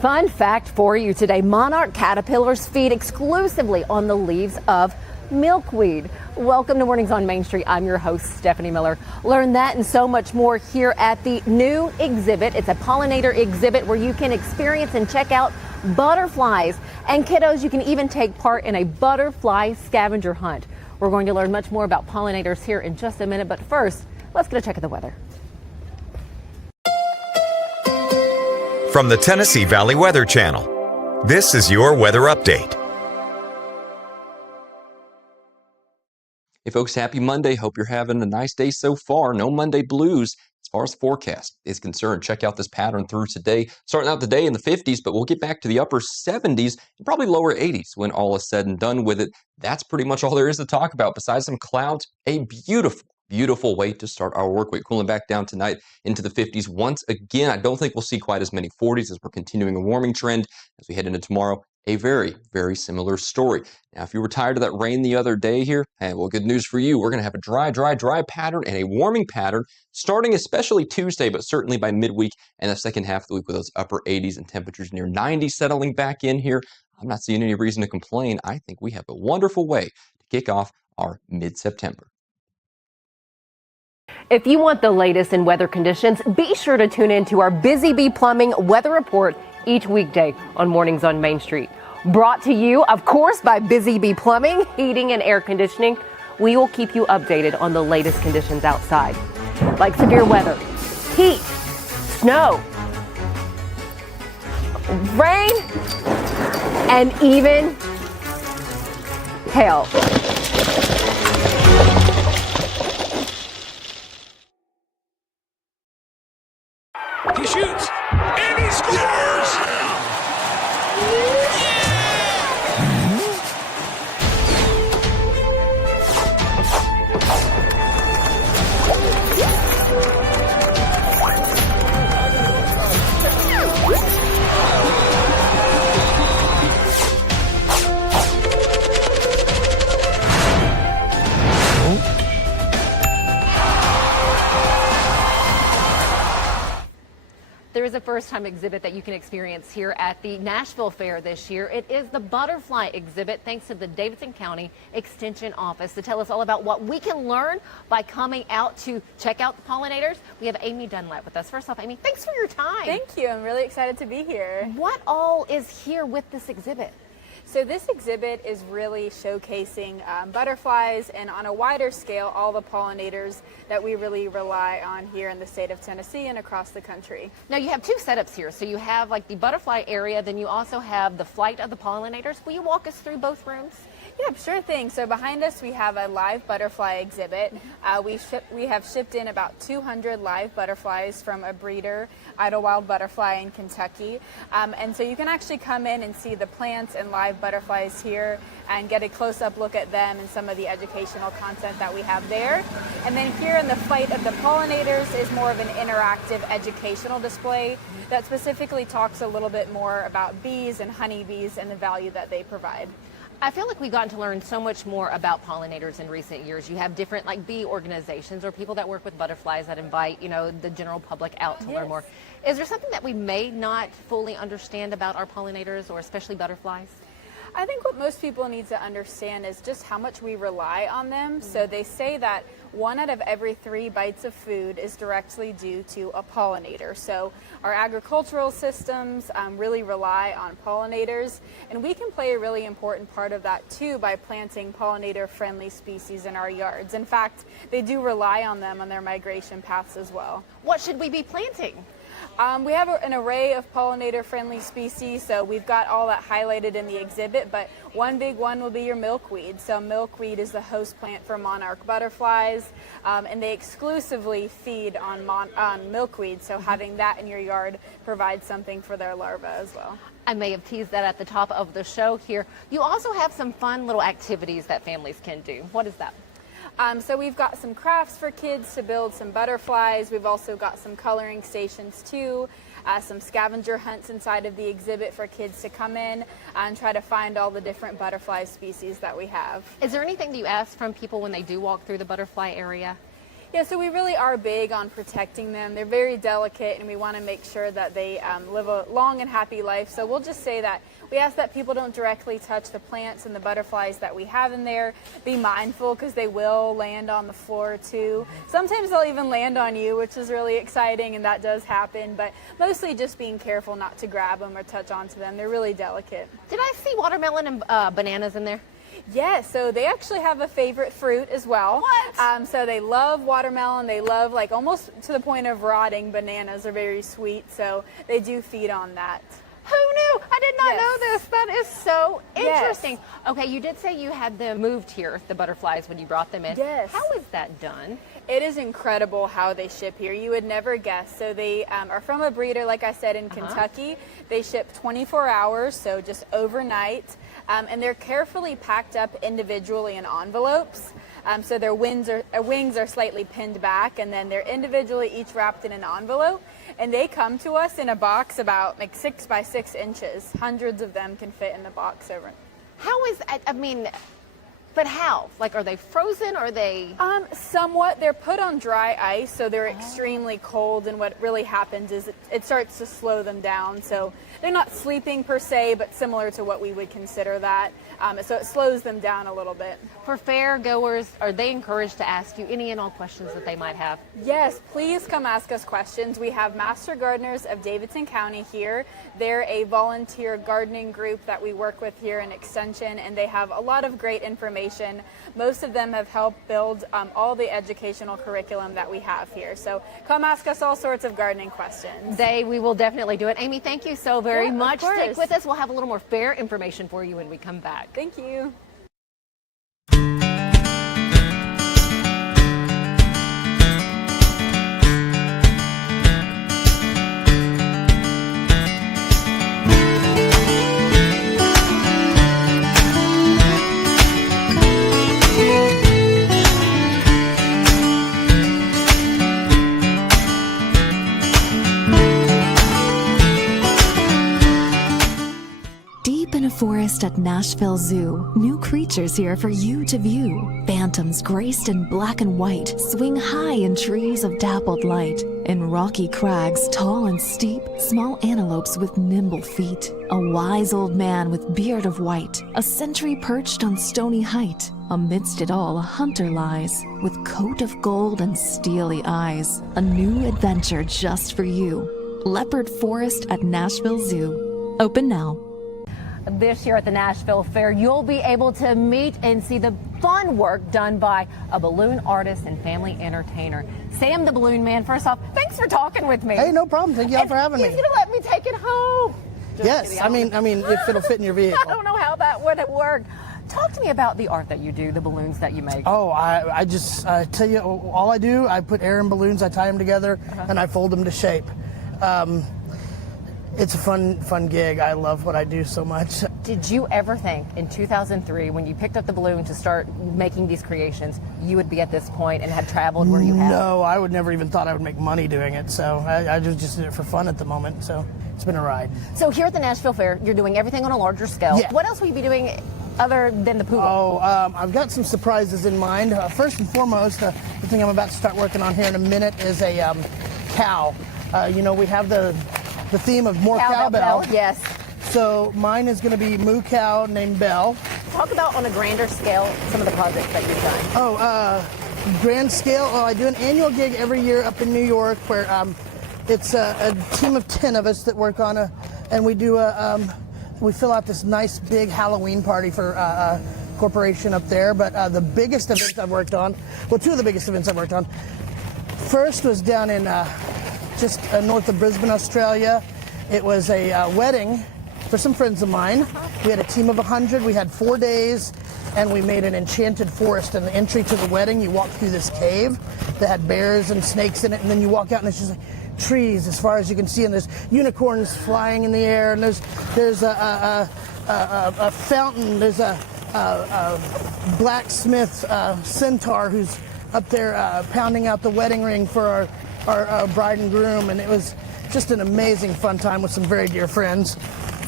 Fun fact for you today, monarch caterpillars feed exclusively on the leaves of milkweed. Welcome to Mornings on Main Street. I'm your host, Stephanie Miller. Learn that and so much more here at the new exhibit. It's a pollinator exhibit where you can experience and check out butterflies. And kiddos, you can even take part in a butterfly scavenger hunt. We're going to learn much more about pollinators here in just a minute, but first, let's get a check of the weather. From the Tennessee Valley Weather Channel, this is your weather update. Hey folks, happy Monday. Hope you're having a nice day so far. No Monday blues as far as forecast is concerned. Check out this pattern through today. Starting out the day in the 50s, but we'll get back to the upper 70s and probably lower 80s when all is said and done with it. That's pretty much all there is to talk about. Besides some clouds, a beautiful way to start our work week. Cooling back down tonight into the 50s once again. I don't think we'll see quite as many 40s as we're continuing a warming trend as we head into tomorrow. A very similar story. Now, if you were tired of that rain the other day here, hey, well, good news for you. We're going to have a dry pattern and a warming pattern starting especially Tuesday, but certainly by midweek and the second half of the week with those upper 80s and temperatures near 90 settling back in here. I'm not seeing any reason to complain. I think we have a wonderful way to kick off our mid-September. If you want the latest in weather conditions, be sure to tune in to our Busy Bee Plumbing weather report each weekday on Mornings on Main Street. Brought to you, of course, by Busy Bee Plumbing, Heating and Air Conditioning. We will keep you updated on the latest conditions outside, like severe weather, heat, snow, rain, and even hail. He shoots, and he scores! There is a first-time exhibit that you can experience here at the Nashville Fair this year. It is the butterfly exhibit, thanks to the Davidson County Extension Office. To tell us all about what we can learn by coming out to check out the pollinators, we have Amy Dunlap with us. First off, Amy, thanks for your time. Thank you. I'm really excited to be here. What all is here with this exhibit? So this exhibit is really showcasing butterflies and on a wider scale all the pollinators that we really rely on here in the state of Tennessee and across the country. Now you have two setups here. So you have like the butterfly area, then you also have the flight of the pollinators. Will you walk us through both rooms? Yeah, sure thing. So behind us we have a live butterfly exhibit. We have shipped in about 200 live butterflies from a breeder, Idlewild Butterfly in Kentucky. And so you can actually come in and see the plants and live butterflies here and get a close-up look at them and some of the educational content that we have there. And then here in the flight of the pollinators is more of an interactive educational display that specifically talks a little bit more about bees and honeybees and the value that they provide. I feel like we've gotten to learn so much more about pollinators in recent years. You have different like bee organizations or people that work with butterflies that invite, the general public out to learn more. Is there something that we may not fully understand about our pollinators or especially butterflies? I think what most people need to understand is just how much we rely on them. So they say that 1 out of every 3 bites of food is directly due to a pollinator. So our agricultural systems really rely on pollinators, and we can play a really important part of that too by planting pollinator-friendly species in our yards. In fact, they do rely on them on their migration paths as well. What should we be planting? We have an array of pollinator-friendly species, so we've got all that highlighted in the exhibit, but one big one will be your milkweed. So milkweed is the host plant for monarch butterflies, and they exclusively feed on milkweed, so having that in your yard provides something for their larvae as well. I may have teased that at the top of the show here. You also have some fun little activities that families can do. What is that? So we've got some crafts for kids to build some butterflies. We've also got some coloring stations too, some scavenger hunts inside of the exhibit for kids to come in and try to find all the different butterfly species that we have. Is there anything that you ask from people when they do walk through the butterfly area? Yeah, so we really are big on protecting them. They're very delicate, and we want to make sure that they live a long and happy life. So we'll just say that we ask that people don't directly touch the plants and the butterflies that we have in there. Be mindful, because they will land on the floor too. Sometimes they'll even land on you, which is really exciting, and that does happen. But mostly just being careful not to grab them or touch onto them. They're really delicate. Did I see watermelon and bananas in there? Yes, so they actually have a favorite fruit as well. What? So they love watermelon. They love, like, almost to the point of rotting. Bananas are very sweet, so they do feed on that. Who knew? I did not Yes. know this. That is so Yes. interesting. Okay, you did say you had them moved here, the butterflies, when you brought them in. Yes. How is that done? It is incredible how they ship here. You would never guess. So they are from a breeder, like I said, in Kentucky. They ship 24 hours, so just overnight. And they're carefully packed up individually in envelopes. So their wings are slightly pinned back, and then they're individually each wrapped in an envelope. And they come to us in a box about like 6 by 6 inches. Hundreds of them can fit in the box over. How is, I mean, but how? Like, are they frozen? Or are they? Somewhat. They're put on dry ice, so they're extremely cold, and what really happens is it starts to slow them down. So they're not sleeping per se, but similar to what we would consider that. So it slows them down a little bit. For fair goers, are they encouraged to ask you any and all questions that they might have? Yes, please come ask us questions. We have Master Gardeners of Davidson County here. They're a volunteer gardening group that we work with here in Extension, and they have a lot of great information. Most of them have helped build all the educational curriculum that we have here. So come ask us all sorts of gardening questions. We will definitely do it. Amy, thank you so very Yeah, of much. Stick course. with us. We'll have a little more fair information for you when we come back. Thank you. Forest at Nashville Zoo. New creatures here for you to view. Phantoms graced in black and white swing high in trees of dappled light. In rocky crags, tall and steep, small antelopes with nimble feet. A wise old man with beard of white, a sentry perched on stony height. Amidst it all, a hunter lies, with coat of gold and steely eyes. A new adventure just for you. Leopard Forest at Nashville Zoo. Open now. This year at the Nashville Fair, you'll be able to meet and see the fun work done by a balloon artist and family entertainer. Sam the Balloon Man, first off, thanks for talking with me. Hey, no problem. Thank y'all for having me. He's going to let me take it home. Yes, I mean, if it'll fit in your vehicle. I don't know how that would work. Talk to me about the art that you do, the balloons that you make. Oh, I tell you, all I do, I put air in balloons, I tie them together, and I fold them to shape. It's a fun gig. I love what I do so much. Did you ever think in 2003, when you picked up the balloon to start making these creations, you would be at this point and had traveled where you have? No, I would never even thought I would make money doing it. So I just did it for fun at the moment. So it's been a ride. So here at the Nashville Fair, you're doing everything on a larger scale. Yeah. What else will you be doing other than the pool? Oh, I've got some surprises in mind. First and foremost, the thing I'm about to start working on here in a minute is a cow. We have the theme of more cowbell. Yes. So mine is going to be moo cow named Belle. Talk about on a grander scale some of the projects that you've done. Grand scale. I do an annual gig every year up in New York where it's a team of 10 of us that work on and we do we fill out this nice big Halloween party for a corporation up there. But the biggest events I've worked on, two of the biggest events I've worked on. First was down in just north of Brisbane, Australia. It was a wedding for some friends of mine. We had a team of 100. We had 4 days, and we made an enchanted forest. And the entry to the wedding, you walk through this cave that had bears and snakes in it, and then you walk out, and it's just like trees as far as you can see, and there's unicorns flying in the air, and there's a fountain. There's a blacksmith centaur who's up there pounding out the wedding ring for our bride and groom, and it was just an amazing fun time with some very dear friends.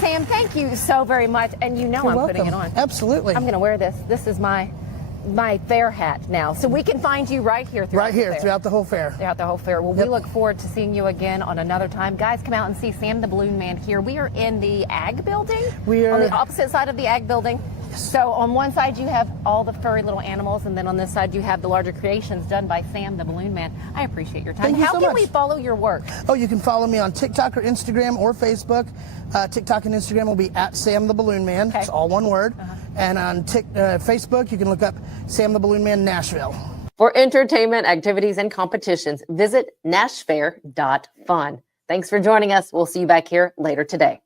Sam, thank you so very much, and You're I'm welcome. putting it on. Absolutely. I'm going to wear this. This is my my fair hat now, so we can find you right here throughout the fair. Throughout the whole fair. Throughout the whole fair. Well, we look forward to seeing you again on another time. Guys, come out and see Sam the Balloon Man here. We are in the Ag Building. We are on the opposite side of the Ag Building. So on one side you have all the furry little animals, and then on this side you have the larger creations done by Sam the Balloon Man. I appreciate your time. Thank you How so can much. we follow your work? Oh, you can follow me on TikTok or Instagram or Facebook. TikTok and Instagram will be at Sam the Balloon Man. Okay. It's all one word. And on Facebook, you can look up Sam the Balloon Man Nashville. For entertainment, activities, and competitions, visit nashfair.fun. Thanks for joining us. We'll see you back here later today.